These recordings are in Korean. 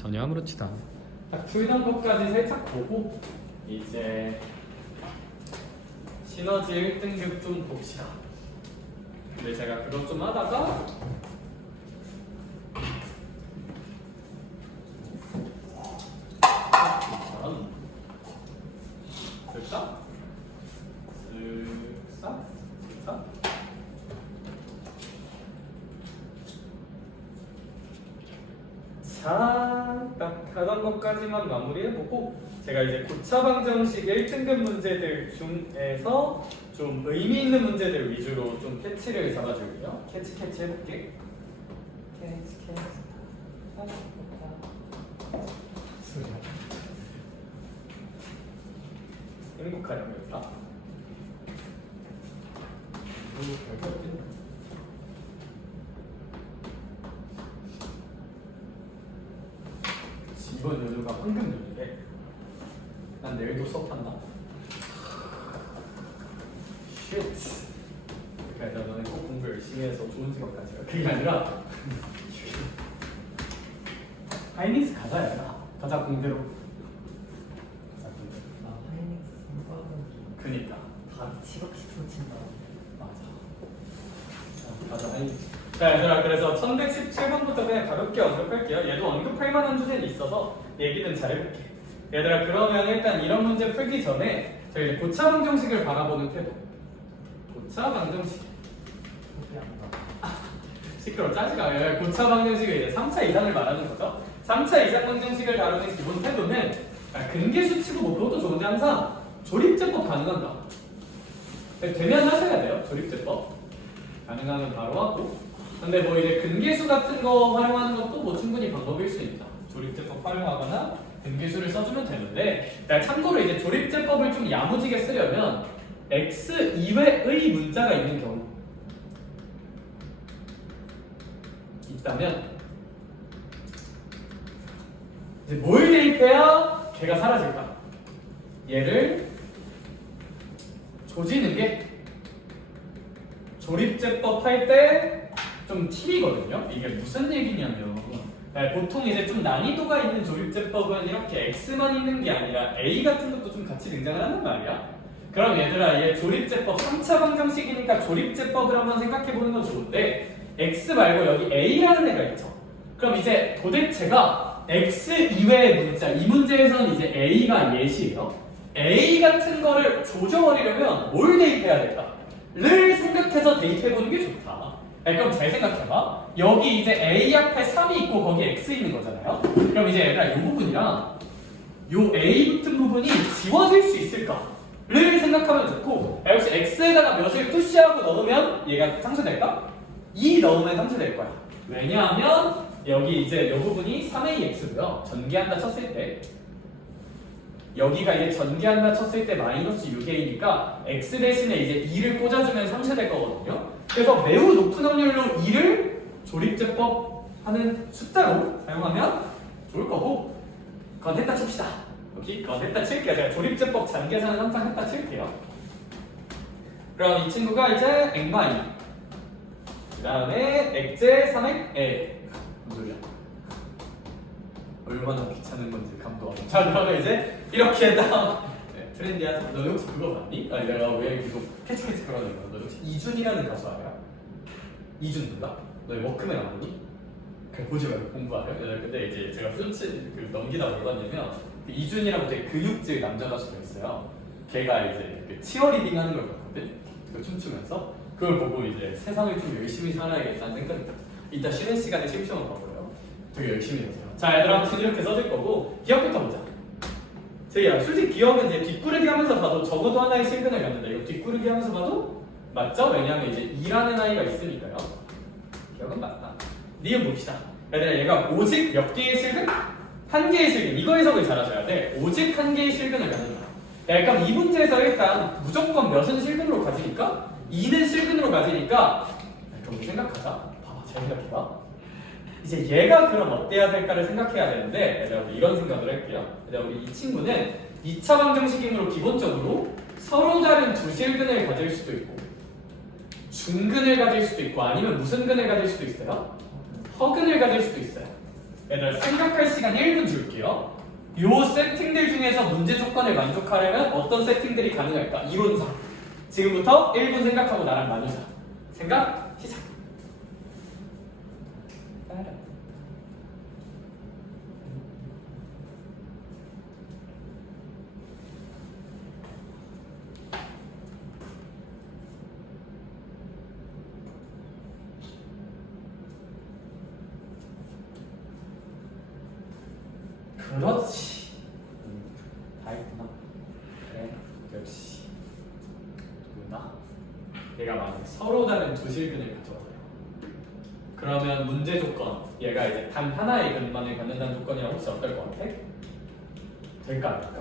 전혀 아무렇지도 않아. 딱 풀던 것까지 살짝 보고 이제 시너지 1등급 좀 봅시다. 근데 제가 그것 좀 하다가 쓱싹 쓱싹 쓱싹 딱 하던 것까지만 마무리해보고 제가 이제 고차방정식 1등급 문제들 중에서 좀 의미 있는 문제들 위주로 좀 캐치를 잡아줄게요. 캐치 해볼게. 캐치 소리야. 행복하려고 했다. 별거 없겠네. 이번 연휴가 황금 연휴래. 난 내일도 수업한다. 쉣. 그러니까 너는 꼭 공부 열심히 해서 좋은 직업까지 가. 그게 아니라 하이닉스 가자 얘들아. 가자 공대로. 가자 공대로. 나 하이닉스 선거하던 그니까. 다 치박치고 친다. 맞아. 가자 하이닉스. 자 얘들아, 그래서 1117번부터 그냥 가볍게 언급할게요. 얘도 언급할 만한 주제는 있어서 얘기는 잘 해볼게. 얘들아, 그러면 일단 이런 문제 풀기 전에 저희 이제 고차방정식을 바라보는 태도. 고차방정식. 소리 안 나. 시끄러워, 짜지가. 고차방정식을 이제 3차 이상을 말하는 거죠. 3차 이상 방정식을 다루는 기본 태도는 근계수치고 뭐 그것도 좋은데 항상 조립제법 가능한가? 되면 하셔야 돼요. 조립제법 가능하면 바로 하고. 근데 뭐 이제 근계수 같은 거 활용하는 것도 뭐 충분히 방법일 수 있다. 조립제법 활용하거나 근계수를 써주면 되는데, 참고로 이제 조립제법을 좀 야무지게 쓰려면 x 이외의 문자가 있는 경우 있다면 이제 뭘 대입해야 걔가 사라질까? 얘를 조지는 게 조립제법 할 때 좀 팁이거든요. 이게 무슨 얘기냐면 보통 이제 좀 난이도가 있는 조립제법은 이렇게 X만 있는 게 아니라 A 같은 것도 좀 같이 등장을 한단 말이야. 그럼 얘들아, 얘 조립제법 3차 방정식이니까 조립제법을 한번 생각해보는 건 좋은데, X 말고 여기 A라는 애가 있죠. 그럼 이제 도대체가 X 이외의 문자, 이 문제에서는 이제 A가 예시예요. A 같은 거를 조져버리려면 뭘 대입해야 될까?를 생각해서 대입해보는 게 좋다. 그럼 잘 생각해봐. 여기 이제 A 앞에 3이 있고 거기에 X 있는 거잖아요. 그럼 이제 얘들아, 이 부분이랑 요 A 붙은 부분이 지워질 수 있을까?를 생각하면 좋고, 역시 X에다가 몇을 푸시하고 넣으면 얘가 상쇄될까? 2 넣으면 상쇄될 거야. 왜냐하면 여기 이제 이 부분이 3AX고요. 전개한다 쳤을 때 여기가 이제 전개한다 쳤을 때 마이너스 6A니까 X 대신에 이제 2를 꽂아주면 상쇄될 거거든요. 그래서 매우 높은 확률로 2를 조립제법 하는 숫자로 사용하면 좋을 거고, 그건 했다 칩시다. 여기 그건 했다 칠게요. 제가 조립제법 잔계산은 항상 했다 칠게요. 그럼 이 친구가 이제 액마이, 그 다음에 액제 3액 에. 무슨 소리야? 얼마나 귀찮은 건지 감도 안 와. 자, 그러면 이제 이렇게 했다. 트렌디하지? 너네 혹시 그거 봤니? 아니, 내가 왜 계속 캐치캐치 그러는 거야? 너 혹시 이준이라는 가수 알아? 이준 누가? 너 워크맨 안 보니? 그냥 보지 말고 공부하래. 근데 이제 제가 순치 넘기다 뭘 봤냐면 그 이준이라고 되게 근육질 남자 가수가 있어요. 걔가 이제 그 치어리딩 하는 걸 봤거든? 그 춤추면서. 그걸 보고 이제 세상을 좀 열심히 살아야겠다는 생각이 들었어. 이따 쉬는 시간에 실시간 봐봐요. 되게 열심히 해보세요. 자, 얘들아, 아무튼 이렇게 써줄 거고, 기억부터 보자. 제가 솔직히 기억은 이제 뒷구르기 하면서 봐도 적어도 하나의 실근을 갖는다. 이거 뒷구르기 하면서 봐도 맞죠? 왜냐하면 이제 2라는 아이가 있으니까요. 기억은 맞다. 니은 봅시다. 얘들아, 얘가 오직 몇 개의 실근? 한 개의 실근. 이거 해석을 잘 하셔야 돼. 오직 한 개의 실근을 갖는다. 그럼 이 문제에서 일단 무조건 몇은 실근으로 가지니까 2는 실근으로 가지니까 그럼 생각하자. 봐봐, 잘 생각해봐. 이제 얘가 그럼 어때야 될까를 생각해야 되는데, 얘들아, 우리 이런 생각을 할게요. 얘들아, 우리 이 친구는 2차 방정식이므로 기본적으로 서로 다른 두 실근을 가질 수도 있고 중근을 가질 수도 있고, 아니면 무슨 근을 가질 수도 있어요? 허근을 가질 수도 있어요. 얘들아 생각할 시간 1분 줄게요. 요 세팅들 중에서 문제 조건을 만족하려면 어떤 세팅들이 가능할까? 이론상. 지금부터 1분 생각하고 나랑 나누자. 생각 시작. 그렇지. 다 했구나. 그래, 역시. 누구나? 얘가 만약 서로 다른 두 실근을 가져와요. 그러면 문제 조건, 얘가 이제 단 하나의 근만을 갖는다는 조건이라고 혹시 어떨 것 같아? 될까 안 될까?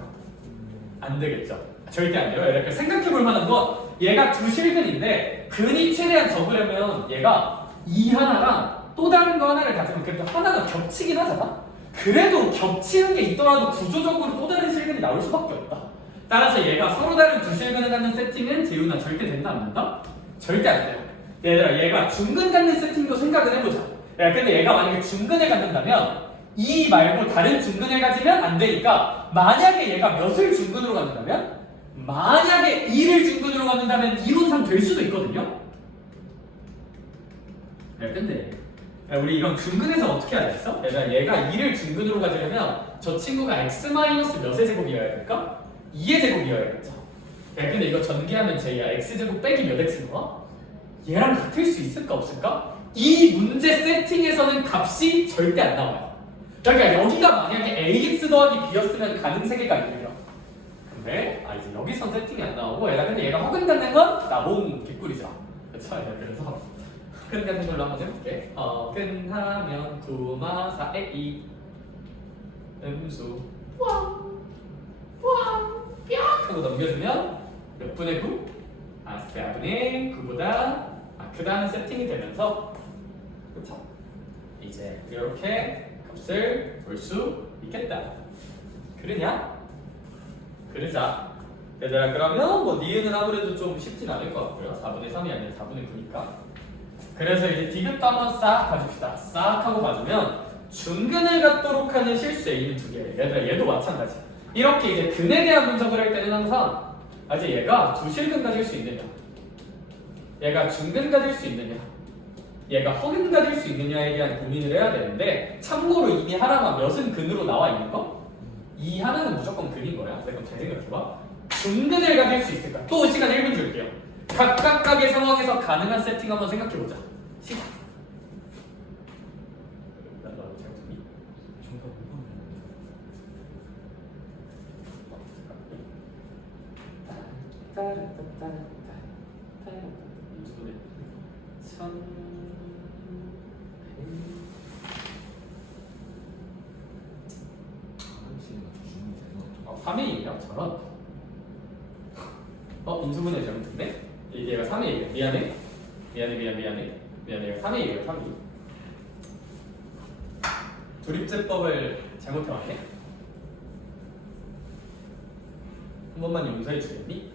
안 되겠죠. 절대 안 돼요. 이렇게 생각해 볼 만한 건 얘가 두 실근인데 근이 최대한 적으려면 얘가 이 하나랑 또 다른 거 하나를 가지면 그래도 하나가 겹치긴 하잖아? 그래도 겹치는 게 있더라도 구조적으로 또 다른 실근이 나올 수밖에 없다. 따라서 얘가 서로 다른 두 실근을 갖는 세팅은 재훈아 절대 된다 안 된다? 절대 안 돼요. 얘들아 얘가 중근 갖는 세팅도 생각을 해보자. 야 근데 얘가 만약에 중근을 갖는다면 이 말고 다른 중근을 가지면 안 되니까 만약에 얘가 몇을 중근으로 갖는다면 만약에 2를 중근으로 갖는다면 이론상 될 수도 있거든요. 야 근데 우리 이런 중근에서 어떻게 해야 되겠어? 얘가 2를 중근으로 가지려면 저 친구가 x-몇의 제곱이어야 될까? 2의 제곱이어야겠죠. 야 근데 이거 전개하면 제야 x제곱 빼기 몇 x인가? 얘랑 같을 수 있을까 없을까? 이 문제 세팅에서는 값이 절대 안 나와요. 그러니까 여기가 만약에 ax 더하기 b였으면 가능 세계가 있네요. 근데 이제 여기선 세팅이 안 나오고 얘가 근데 얘가 허근 갖는 건 나봉 개꿀이죠. 그쵸? 그래서 근 갖는 걸로 한번 해볼게. 근하면 두마사의 이 음수 뿅 하고 넘겨주면 몇 분의 9? 4분의 9보다 크다는 세팅이 되면서 그쵸? 이제 이렇게 값을 볼 수 있겠다. 그러냐? 그러자. 얘들아 그러면 뭐 니은은 아무래도 좀 쉽진 않을 것 같고요. 4분의 3이 아니라 4분의 9니까. 그래서 이제 디귿도 한번 싹 봐줍시다. 싹 하고 봐주면 중근을 갖도록 하는 실수 A는 두 개예요. 얘들아 얘도 마찬가지. 이렇게 이제 근에 대한 분석을 할 때는 항상 이제 얘가 두 실근 가질 수 있느냐, 얘가 중근 가질 수 있느냐, 얘가 허근 가질 수 있느냐에 대한 고민을 해야 되는데 참고로 이미 하나가 몇은 근으로 나와 있는 거? 이 하나는 무조건 근인 거야. 그럼 잘 생각해봐. 중근을 가질 수 있을까? 또 시간 1분 줄게요. 각각의 상황에서 가능한 세팅 한번 생각해보자. 시작. 난 나도 잘 듣니? 저희가 못 어, 3A예요? 저런. 인수분해 잘못했네? 얘가 3A예요. 미안해. 미안해. 얘가 3A예요. 3A. 조립제법을 잘못해왔네? 한 번만 용서해 주겠니?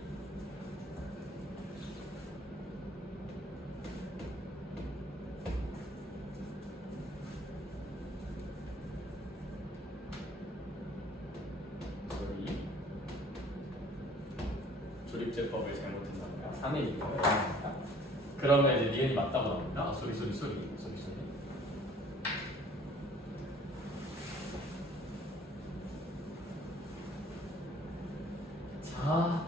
조립제법을 잘못했나봐요. 3A니까. 그러면 이제 니은이 맞다고 나옵니다. 소리. 자,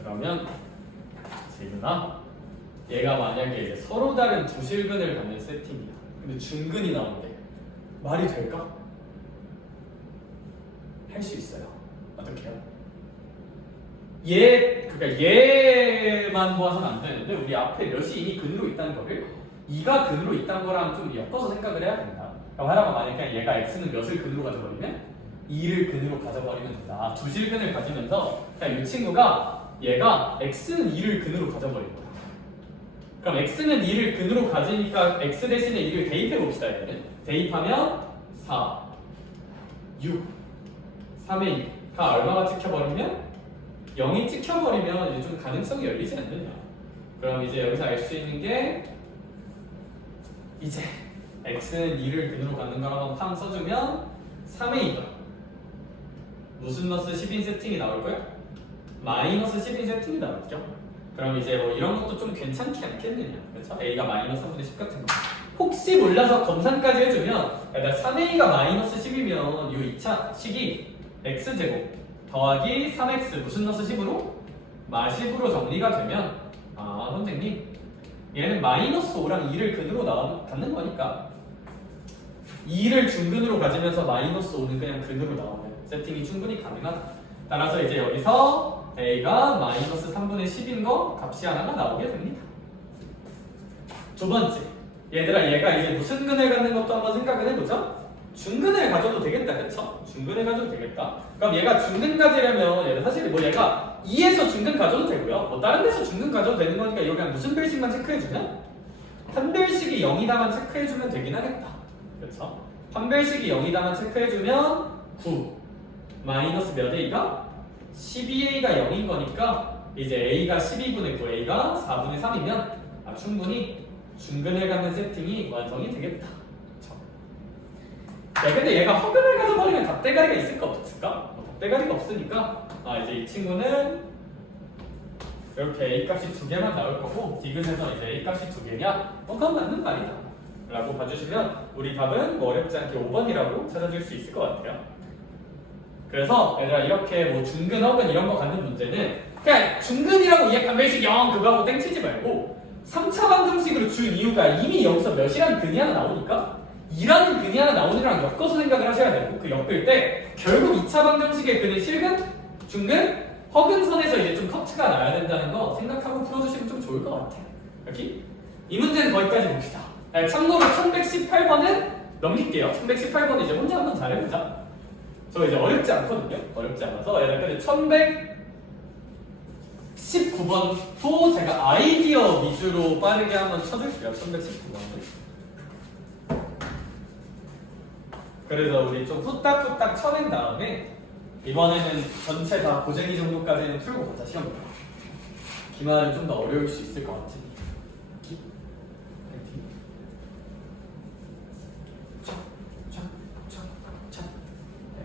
그러면 재근아, 얘가 만약에 이제 서로 다른 두 실근을 갖는 세팅이야. 근데 중근이 나오는데 말이 될까? 할 수 있어요. 어떻게 해요? 그러니까 얘만 모아서는 안 되는데 우리 앞에 몇이 이미 근으로 있다는 거를 2가 근으로 있다는 거랑 좀 엮어서 생각을 해야 된다. 그럼 하나가 만약에 얘가 x는 몇을 근으로 가져버리면 2를 근으로 가져버리면 된다. 두 실근을 가지면서 그냥 이 친구가 얘가 x는 2를 근으로 가져버린 거야. 그럼 x는 2를 근으로 가지니까 x 대신에 2를 대입해 봅시다. 얘는 대입하면 4, 6, 3의 2가 얼마가 찍혀버리면 0이 찍혀버리면 이제 좀 가능성이 열리지 않느냐. 그럼 이제 여기서 알 수 있는 게 이제 x는 2를 근으로 갖는 거라고 팡 써주면 3a더라. 무슨 너스 10인 세팅이 나올 거야? 마이너스 10인 세팅이 나올죠. 그럼 이제 뭐 이런 것도 좀 괜찮지 않겠느냐, 그렇죠? a가 마이너스 3분의 10 같은 거. 혹시 몰라서 검산까지 해주면, 일단 3a가 마이너스 10이면 요 2차 식이 x제곱 더하기 3x 무슨 너스 10으로? 마10으로 정리가 되면, 아 선생님 얘는 마이너스 5랑 2를 근으로 갖는 거니까 2를 중근으로 가지면서 마이너스 5는 그냥 근으로 나오면 세팅이 충분히 가능하다. 따라서 이제 여기서 a가 마이너스 3분의 10인 거 값이 하나가 나오게 됩니다. 두 번째, 얘들아 얘가 이제 무슨 근을 갖는 것도 한번 생각을 해보자. 중근을 가져도 되겠다, 그쵸? 중근을 가져도 되겠다. 그럼 얘가 중근 가지려면 얘가 사실 뭐 얘가 2에서 중근 가져도 되고요. 뭐 다른 데서 중근 가져도 되는 거니까 이거 그냥 무슨 별식만 체크해주면 판별식이 0이다만 체크해주면 되긴 하겠다. 그쵸? 판별식이 0이다만 체크해주면 9 마이너스 몇 a가? 12a가 0인 거니까 이제 a가 12분의 9, a가 4분의 3이면 충분히 중근을 갖는 세팅이 완성이 되겠다. 야, 근데 얘가 허근을 가져버리면 답대가리가 있을까 없을까? 답대가리가 없으니까 이제 이 친구는 이렇게 A 값이 2개만 나올 거고 디귿에서 이제 A 값이 2개냐? 그건 맞는 말이다 라고 봐주시면 우리 답은 뭐 어렵지 않게 5번이라고 찾아줄 수 있을 것 같아요. 그래서 얘들아 이렇게 뭐 중근, 허근 이런 거 갖는 문제는 그냥 중근이라고 이해 판별식 0 그거하고 땡치지 말고 3차 방정식으로 준 이유가 이미 여기서 몇이라는 근이 하나 나오니까 2라는 근이 하나 나오느랑 엮어서 생각을 하셔야 되고 그 엮을 때 결국 2차 방정식의 근은 실근, 중근, 허근선에서 이제 좀 커트가 나야 된다는 거 생각하고 풀어주시면 좀 좋을 것 같아요. 여기 이 문제는 거기까지 봅시다. 참고로 1118번은 넘길게요. 1118번은 이제 혼자 한번 잘해보자. 저 이제 어렵지 않거든요. 어렵지 않아서 근데 1119번도 제가 아이디어 위주로 빠르게 한번 쳐줄게요. 1119번도. 그래서 우리 좀 후딱후딱 쳐낸 다음에 이번에는 전체 다 고쟁이 정도까지는 풀고 가자. 시험 기말은 좀 더 어려울 수 있을 것 같으니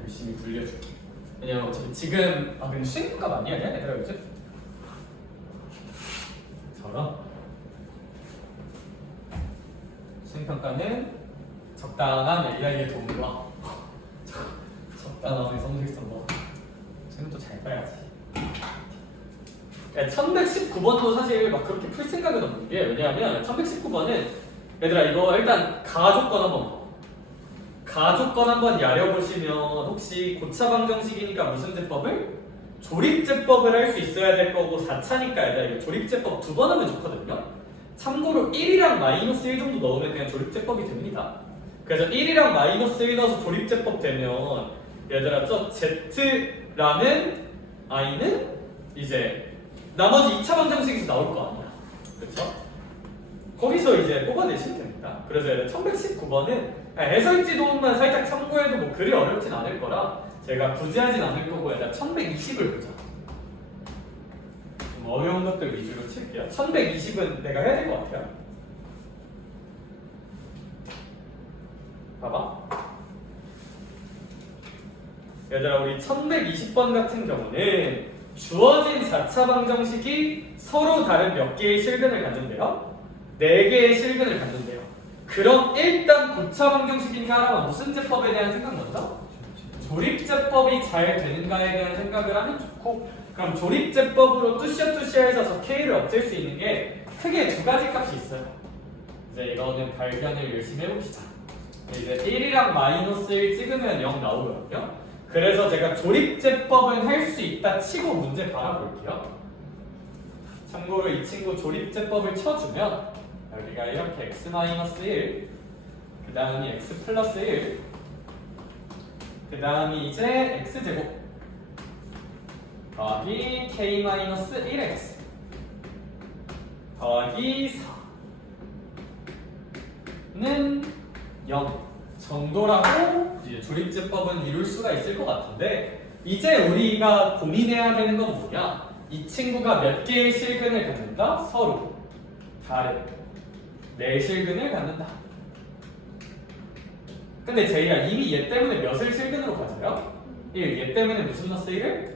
열심히 굴려줄게. 왜냐면 어차피 지금 근데 수행평가 많이 하냐 얘들아 요즘? 저런 수행평가는 적당한 AI의 도움과 적당한 성실성과 쟤는 또 잘 봐야지. 1119번도 사실 막 그렇게 풀 생각은 없는 게 왜냐하면 1119번은 얘들아 이거 일단 가조건 한번 야려보시면 혹시 고차 방정식이니까 무슨 제법을? 조립제법을 할 수 있어야 될 거고 4차니까 얘들아 이거 조립제법 2번 하면 좋거든요. 참고로 1이랑 마이너스 1 정도 넣으면 그냥 조립제법이 됩니다. 그래서 1이랑 마이너스 1 넣어서 조립제법 되면 얘들아 저 Z라는 I는 이제 나머지 2차 방정식에서 나올 거 아니야. 그쵸? 거기서 이제 뽑아내시면 됩니다. 그래서 얘들 1119번은 해설지 도움만 살짝 참고해도 뭐 그리 어렵진 않을 거라 제가 굳이 하진 않을 거고 얘들 1120을 보자. 좀 어려운 것들 위주로 칠게요. 1120은 내가 해야 될 것 같아요. 봐봐. 얘들아 우리 1120번 같은 경우는 주어진 4차 방정식이 서로 다른 몇 개의 실근을 갖는데요? 4개의 실근을 갖는데요. 그럼 일단 고차 방정식이니까 하나만 무슨 제법에 대한 생각 먼저? 조립제법이 잘 되는가에 대한 생각을 하면 좋고 그럼 조립제법으로 뚜시어뚜시어해서 저 K를 없앨 수 있는 게 크게 2가지 값이 있어요. 이제 이거는 발견을 열심히 해봅시다. 이제 1이랑 마이너스 1 찍으면 0 나오거든요. 그래서 제가 조립제법은 할 수 있다 치고 문제 바라볼게요. 참고로 이 친구 조립제법을 쳐주면 여기가 이렇게 x-1 그 다음이 x 플러스 1 그 다음이 이제 x제곱 더하기 k-1x 더하기 4는 0 정도라고 이제 조립제법은 이룰 수가 있을 것 같은데 이제 우리가 고민해야 되는 건 뭐냐? 이 친구가 몇 개의 실근을 갖는다? 서로 다른 4실근을 갖는다. 근데 제이가 이미 얘 때문에 몇을 실근으로 가져요? 1. 얘 때문에 무슨 넣었어 1을?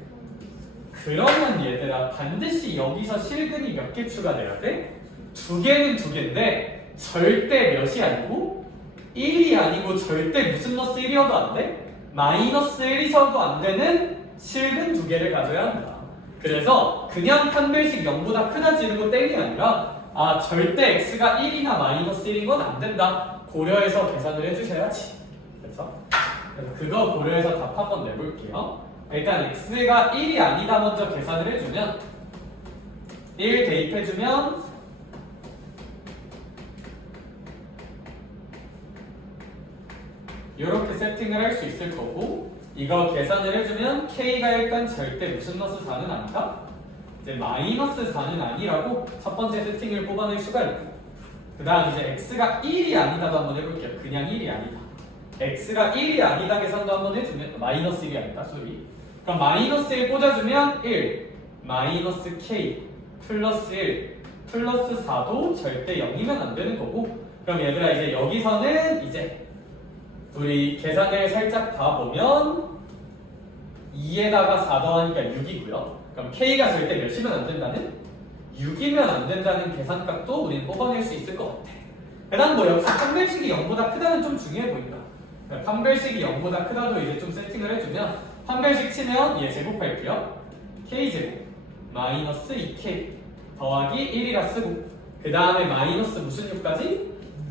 그러면 얘들아 반드시 여기서 실근이 몇 개 추가돼야 돼? 2개는 2개인데 절대 몇이 아니고 1이 아니고 절대 무슨 넣었어 1이어도 안 돼? 마이너스 1이서도 안 되는 실근 2개를 가져야 한다. 그래서 그냥 판별식 0보다 크다지는 거 땡이 아니라 아 절대 x가 1이나 마이너스 1인 건 안 된다. 고려해서 계산을 해주셔야지. 그래서 그거 고려해서 답 한번 내볼게요. 일단 x가 1이 아니다 먼저 계산을 해주면 1 대입해주면 이렇게 세팅을 할 수 있을 거고 이거 계산을 해주면 k가 일단 절대 무슨 너스 4는 아니다? 이제 마이너스 4는 아니라고 첫 번째 세팅을 뽑아낼 수가 있고 그 다음 이제 x가 1이 아니다도 한번 해볼게요. 그냥 1이 아니다. x가 1이 아니다 계산도 한번 해주면 마이너스 1이 아니다 소리. 그럼 마이너스 1 꽂아주면 1 마이너스 k 플러스 1 플러스 4도 절대 0이면 안 되는 거고 그럼 얘들아 이제 여기서는 이제 우리 계산을 살짝 봐보면 2에다가 4 더하니까 6이고요. 그럼 k가 절대 몇이면 안 된다는? 6이면 안 된다는 계산값도 우리는 뽑아낼 수 있을 것 같아. 그 다음 뭐 역시 판별식이 0보다 크다는 좀 중요해 보인다. 판별식이 0보다 크다도 이제 좀 세팅을 해주면 판별식 치면 얘 제곱할게요. k제곱 마이너스 2k 더하기 1이라 쓰고 그 다음에 마이너스 무슨 6까지?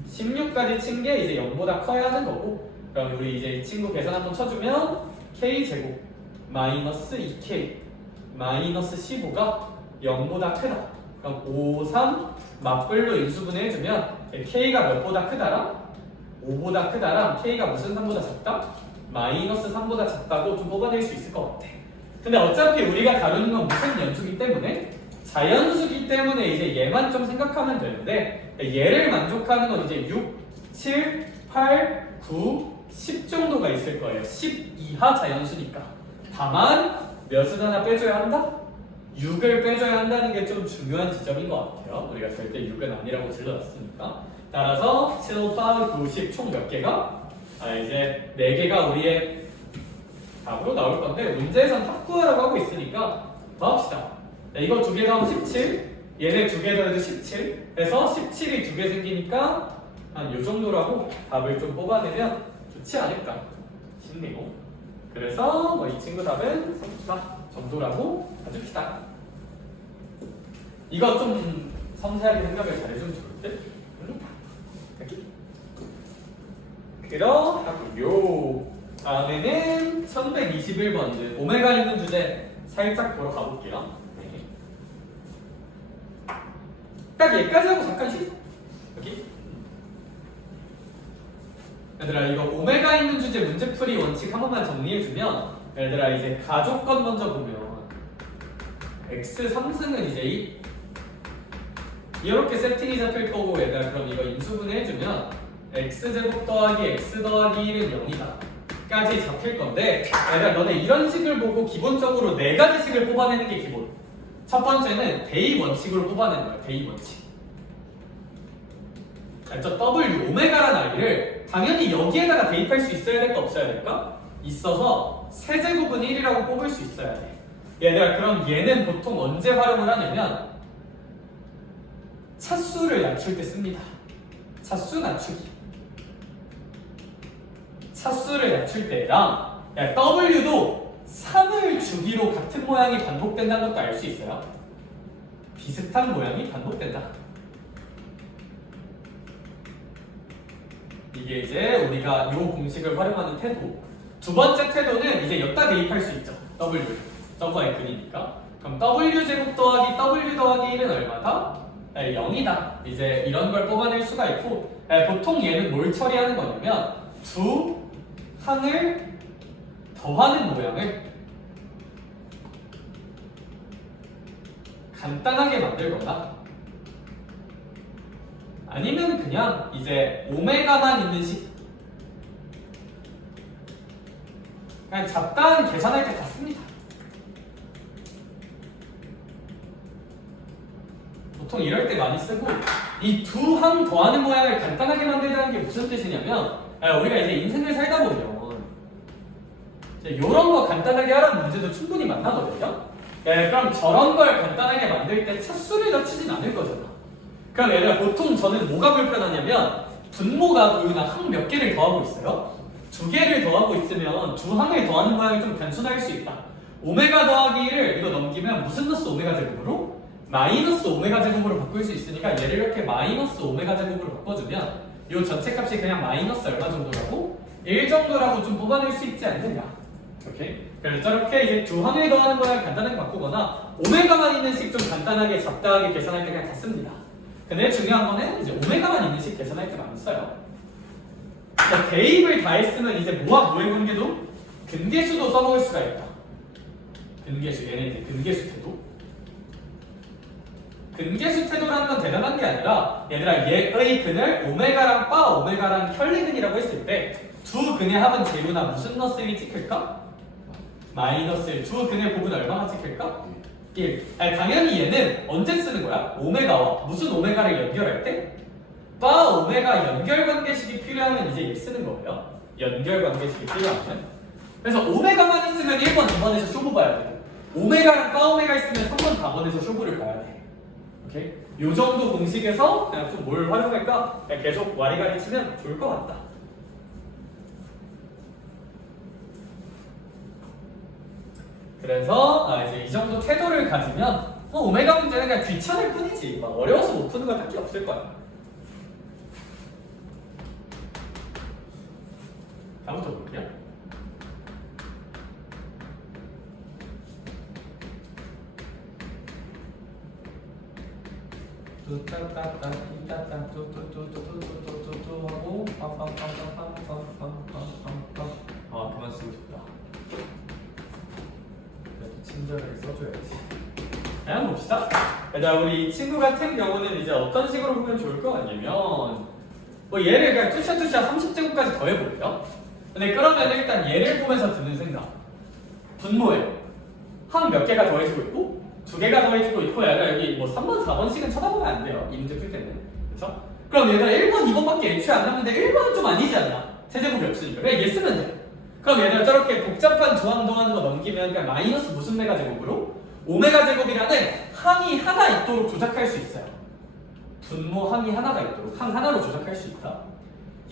16까지 친 게 이제 0보다 커야 하는 거고 그럼 우리 이제 이 친구 계산 한번 쳐주면 k제곱 마이너스 2k 마이너스 15가 0보다 크다. 그럼 5, 3 맞불로 인수분해 해주면 k가 몇보다 크다라? 5보다 크다랑 k가 무슨 3보다 작다? 마이너스 3보다 작다고 좀 뽑아낼 수 있을 것 같아. 근데 어차피 우리가 다루는 건 무슨 연수기 때문에? 자연수기 때문에 이제 얘만 좀 생각하면 되는데 얘를 만족하는 건 이제 6, 7, 8, 9, 10 정도가 있을 거예요. 10 이하 자연수니까. 다만 몇은 하나 빼줘야 한다? 6을 빼줘야 한다는 게 좀 중요한 지점인 것 같아요. 우리가 절대 6은 아니라고 질러놨으니까. 따라서 7, 8, 9, 10 총 몇 개가? 이제 4개가 우리의 답으로 나올 건데 문제에선 합구하라고 하고 있으니까 더 합시다. 이거 2개 더하면 17 얘네 2개 더해도 17 그래서 17이 2개 생기니까 한 요 정도라고 답을 좀 뽑아내면 좋지 않을까 싶네요. 그래서 뭐 이 친구 답은 34 정도라고 봐줍시다. 이거 좀 섬세하게 생각을 잘해주면 좋을 듯? 여기 그러하고요. 다음에는 1121번 오메가 있는 주제 살짝 보러 가볼게요. 네. 딱 여기까지 하고 잠깐 쉬자. 여기 얘들아 이거 오메가 있는 주제 문제풀이 원칙 한 번만 정리해주면 얘들아 이제 가족건 먼저 보면 x 3승은 이제 이렇게 세팅이 잡힐 거고 얘들아 그럼 이거 인수분해 해주면 x제곱 더하기 x 더하기 1은 0이다 까지 잡힐 건데 얘들아 너네 이런 식을 보고 기본적으로 4가지식을 뽑아내는 게 기본. 첫 번째는 대입 원칙으로 뽑아내는 거야. 대입 원칙. 저 W 오메가라는 아이를 당연히 여기에다가 대입할 수 있어야 될까 없어야 될까? 있어서 세제곱은 1이라고 뽑을 수 있어야 돼. 얘들아 그럼 얘는 보통 언제 활용을 하냐면 차수를 낮출 때 씁니다. 차수 낮추기. 차수를 낮출 때랑 W도 3을 주기로 같은 모양이 반복된다는 것도 알 수 있어요. 비슷한 모양이 반복된다. 이게 이제 우리가 이 공식을 활용하는 태도. 두 번째 태도는 이제 여기다 대입할 수 있죠. W. W가 N이니까. 그럼 W제곱 더하기 W 더하기 1은 얼마다? 0이다. 이제 이런 걸 뽑아낼 수가 있고 보통 얘는 뭘 처리하는 거냐면 두 항을 더하는 모양을 간단하게 만들거나 아니면 그냥 이제 오메가만 있는 식 그냥 잡다한 계산할 때 다 씁니다. 보통 이럴 때 많이 쓰고 이 두 항 더하는 모양을 간단하게 만들자는 게 무슨 뜻이냐면 우리가 이제 인생을 살다 보면 이런 거 간단하게 하라는 문제도 충분히 만나거든요. 그럼 저런 걸 간단하게 만들 때 차수를 넣치진 않을 거잖아. 그럼 얘들아 보통 저는 뭐가 불편하냐면 분모가 도윤아 항 몇 개를 더하고 있어요? 두 개를 더하고 있으면 두 항을 더하는 모양이 좀 단순할 수 있다. 오메가 더하기 1을 이거 넘기면 무슨 플러스 오메가 제곱으로? 마이너스 오메가 제곱으로 바꿀 수 있으니까 얘를 이렇게 마이너스 오메가 제곱으로 바꿔주면 이 전체 값이 그냥 마이너스 얼마 정도라고? 1 정도라고 좀 뽑아낼 수 있지 않느냐. 오케이? 그래서 저렇게 이제 두 항을 더하는 거랑 간단하게 바꾸거나 오메가만 있는 식 좀 간단하게 잡다하게 계산할 때 그냥 다 씁니다. 근데 중요한 거는 이제 오메가만 있는 식 계산할 때 많이 써요. 그러니까 대입을 다 했으면 이제 뭐와 뭐의 관계도 근계수도 써먹을 수가 있다. 근계수, 얘네 이제 근계수 태도. 근계수 태도라는 건 대단한 게 아니라 얘들아 얘의 근을 오메가랑 바 오메가랑 혈리근이라고 했을 때 두 근의 합은 제로나 무슨 너스 1이 찍힐까? 마이너스 1. 두 근의 곱은 얼마나 찍힐까? 1. 아니, 당연히 얘는 언제 쓰는 거야? 오메가와 무슨 오메가를 연결할 때? 바 오메가 연결 관계식이 필요하면 이제 얘 쓰는 거예요. 연결 관계식이 필요하면. 그래서 오메가만 있으면 1번, 2번에서 쇼부 봐야 돼. 오메가랑 바 오메가 있으면 3번, 4번에서 쇼부를 봐야 돼. 오케이? 요 정도 공식에서 그냥 좀 뭘 활용할까? 그냥 계속 와리가리 치면 좋을 것 같다. 그래서 이제 이 정도 태도를 가지면 오메가 문제는 그냥 귀찮을 뿐이지 막 어려워서 못 푸는 건 딱히 없을 거야. 다음부터 볼게요. 뚜따따따 띠따따 뚜뚜뚜뚜뚜뚜뚜뚜 하고 빰빰빰빰빰빰빰빰빰빰 그만 쓰고 싶다. 친절하게 써줘야지. 그냥 봅시다. 자, 우리 이 친구 같은 경우는 이제 어떤 식으로 보면 좋을 것 같냐면 뭐 얘를 그냥 뚜샤뚜샤 30제곱까지 더해볼게요. 근데 그러면 일단 얘를 보면서 드는 생각. 분모예요. 항 몇 개가 더해지고 있고 두 개가 더해지고 있고 얘가 여기 뭐 3번, 4번씩은 쳐다보면 안 돼요. 이 문제 풀 때는. 그쵸? 그럼 얘들아 1번, 2번밖에 애초에 안 남는데 1번은 좀 아니지 않나? 세제곱이 없으니까. 그냥 얘 쓰면 돼. 그럼 얘들아 저렇게 복잡한 조항 더하는 거 넘기면 그냥 마이너스 무슨 메가 제곱으로? 오메가 제곱이라는 항이 하나 있도록 조작할 수 있어요. 분모 항이 하나가 있도록 항 하나로 조작할 수 있다.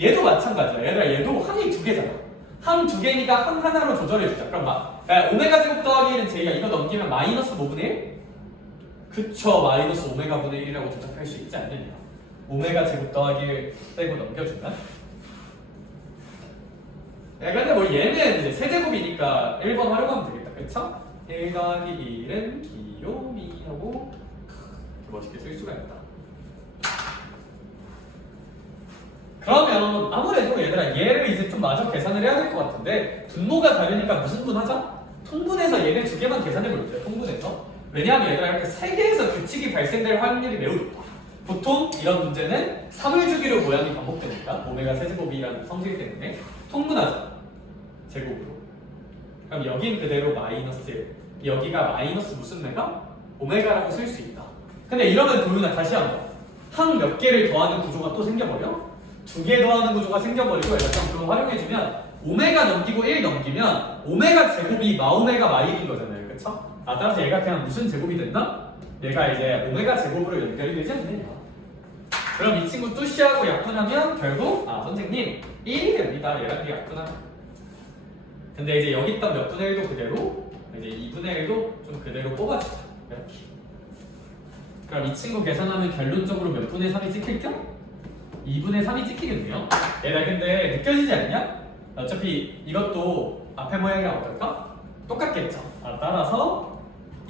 얘도 마찬가지야. 얘들아 얘도 항이 두 개잖아. 항 두 개니까 항 하나로 조절해주자. 그럼 오메가 제곱 더하기 1은 제가 이거 넘기면 마이너스 뭐분의 1? 그쵸, 마이너스 오메가 분의 1이라고 조작할 수 있지 않느냐. 오메가 제곱 더하기 1 빼고 넘겨주면 근데 뭐 얘는 이제 세제곱이니까 1번 활용하면 되겠다. 그쵸? 1 더하기 1은 귀요미하고 멋있게 쓸 수가 있다. 그러면 아무래도 얘들아 얘를 이제 좀 마저 계산을 해야 될 것 같은데 분모가 다르니까 무슨 분 하자? 통분해서 얘네 두 개만 계산해 볼게요. 통분해서. 왜냐하면 얘들아 이렇게 세 개에서 규칙이 발생될 확률이 매우 높아. 보통 이런 문제는 3을 주기로 모양이 반복되니까 오메가 세제곱이라는 성질 때문에 통분하자. 제곱으로. 그럼 여긴 그대로 마이너스 1. 여기가 마이너스 무슨 메가? 오메가라고 쓸 수 있다. 근데 이러면 도윤아 다시 한번 항 몇 개를 더하는 구조가 또 생겨버려? 두 개 더하는 구조가 생겨버리고 약간 그거 활용해주면 오메가 넘기고 1 넘기면 오메가 제곱이 마오메가 마일인 거잖아요. 그쵸? 따라서 얘가 그냥 무슨 제곱이 된다? 얘가 이제 오메가 제곱으로 연결이 되지 않느냐. 그럼 이 친구 뚜시하고 약분하면 결국 선생님 1이 됩니다. 얘랑 되게 약분하면. 근데 이제 여기 있던 몇 분의 1도 그대로 이제 2분의 1도 좀 그대로 뽑아주자. 이렇게. 그럼 이 친구 계산하면 결론적으로 몇 분의 3이 찍힐겨? 2분의 3이 찍히겠네요. 얘들아 근데 느껴지지 않냐? 어차피 이것도 앞에 모양이랑 어떨까? 똑같겠죠. 따라서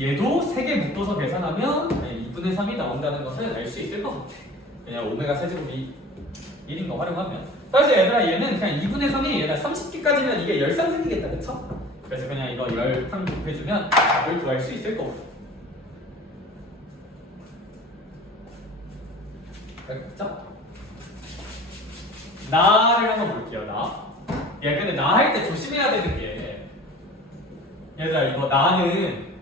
얘도 3개 묶어서 계산하면 2분의 3이 나온다는 것을 알 수 있을 것 같아. 그냥 오메가 세제곱이 1인 거 활용하면. 따라서 얘들아 얘는 그냥 2분의 3이 얘들아 30개까지면 이게 열상 생기겠다. 그쵸? 그래서 그냥 이거 10탕 곱해주면 답을 구할 수 있을 거고. 그렇죠? 나를 한번 볼게요. 나. 얘 근데 나 할 때 조심해야 되는 게 얘들아 이거 나는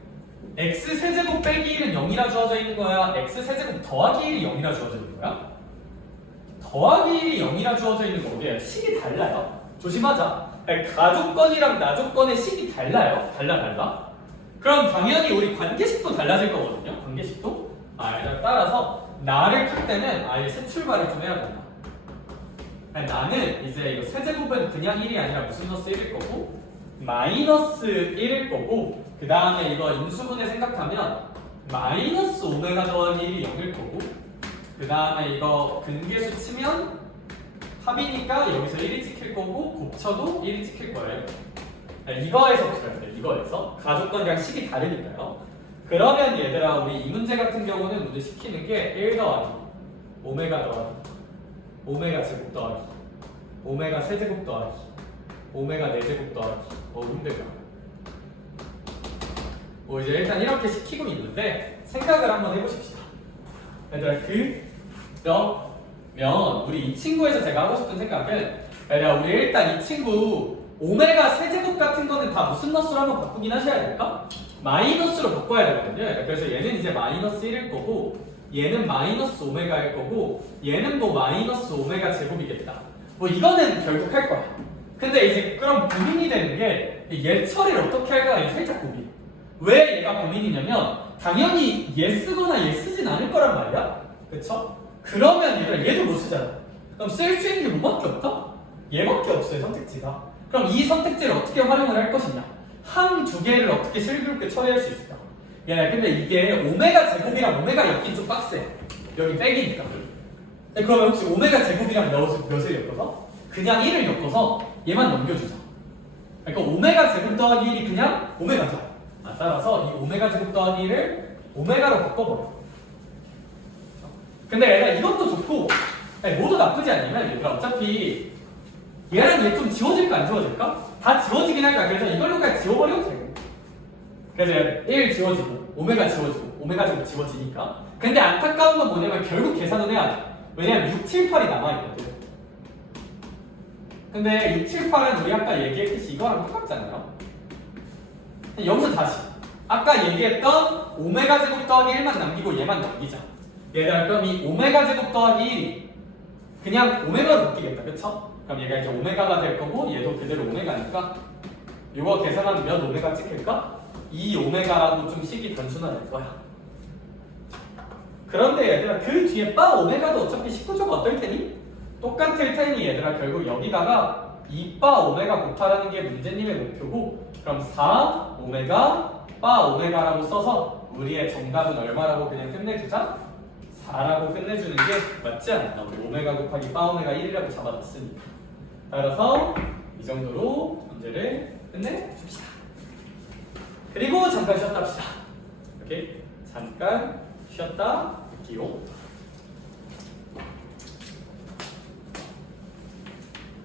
x 세제곱 빼기 1은 0이라 주어져 있는 거야? x 세제곱 더하기 1이 0이라 주어져 있는 거야? 더하기 1이 0이라 주어져 있는 거기에 식이 달라요. 조심하자. 가족권이랑 나족권의 식이 달라요. 달라. 그럼 당연히 우리 관계식도 달라질 거거든요. 관계식도. 따라서 나를 풀 때는 아예 새 출발을 좀 해야 된다. 나는 이제 이거 세제곱은 그냥 1이 아니라 무슨 너스 1일 거고 마이너스 1일 거고 그 다음에 이거 인수분해 생각하면 마이너스 오메가 더하기 1이 0일 거고 그 다음에 이거 근계수 치면 합이니까 여기서 1이 찍힐 거고 곱쳐도 1이 찍힐 거예요. 이거에서 풀어야 돼. 이거에서 가족권이랑 식이 다르니까요. 그러면 얘들아 우리 이 문제 같은 경우는 먼저 시키는 게 1 더하기 오메가 더하기 오메가 제곱 더하기 오메가 세제곱 더하기 오메가 4제곱 더하기 힘들다. 이제 일단 이렇게 시키고 있는데 생각을 한번 해보십시다. 얘들아 그러면 우리 이 친구에서 제가 하고 싶은 생각은 얘들아 우리 일단 이 친구 오메가 세제곱 같은 거는 다 무슨 너스로 한번 바꾸긴 하셔야 될까? 마이너스로 바꿔야 되거든요. 그래서 얘는 이제 마이너스 1일 거고 얘는 마이너스 오메가일 거고 얘는 뭐 마이너스 오메가 제곱이겠다. 이거는 결국 할 거야. 근데 이제 그럼 고민이 되는 게 얘 처리를 어떻게 할까 살짝 고민. 왜 얘가 고민이냐면 당연히 얘 쓰거나 얘 쓰진 않을 거란 말이야. 그쵸? 그러면 얘도 못 쓰잖아. 그럼 쓸 수 있는 게 뭐밖에 없다? 얘밖에 없어요. 선택지가. 그럼 이 선택지를 어떻게 활용을 할 것이냐? 항 두 개를 어떻게 슬기롭게 처리할 수 있을까? 근데 이게 오메가 제곱이랑 오메가 엮긴 좀 빡세. 여기 빼기니까. 그러면 혹시 오메가 제곱이랑 몇을 엮어서? 그냥 1을 엮어서 얘만 넘겨주자. 그러니까 오메가 제곱 더하기 1이 그냥 오메가죠. 따라서 이 오메가 제곱 더하기 1을 오메가로 바꿔버려. 근데 얘가 이것도 좋고 모두 나쁘지 않냐면 얘들아 어차피 얘랑 얘 좀 지워질까 안 지워질까? 다 지워지긴 할까? 그래서 이걸로 그냥 지워버려도 되고. 그래서 1 지워지고 오메가 지워지고 오메가 제곱 지워지니까. 근데 안타까운 건 뭐냐면 결국 계산은 해야 돼. 왜냐면 6, 7, 8이 남아있거든. 근데 6, 7, 8은 우리 아까 얘기했듯이 이거랑 똑같잖아요. 여기서 다시 아까 얘기했던 오메가 제곱 더하기 1만 남기고 얘만 남기자. 얘들아 그럼 이 오메가 제곱 더하기 1이 그냥 오메가로 바뀌겠다. 그쵸? 그럼 얘가 이제 오메가가 될 거고 얘도 그대로 오메가니까 이거 계산하면 몇 오메가 찍힐까? 2 오메가라고 좀 식이 단순화될 거야. 그런데 얘들아 그 뒤에 바 오메가도 어차피 식구조가 어떨 테니? 똑같을 테니 얘들아 결국 여기다가 2바 오메가 곱하라는 게 문제님의 목표고 그럼 4 오메가 바 오메가라고 써서 우리의 정답은 얼마라고 그냥 끝내주자? 4라고 끝내주는 게 맞지 않나? 우리 오메가 곱하기 바 오메가 1이라고 잡아놨으니까. 따라서 이 정도로 문제를 끝내줍시다. 그리고 잠깐 쉬었다 합시다. 오케이? 잠깐 쉬었다 할게요.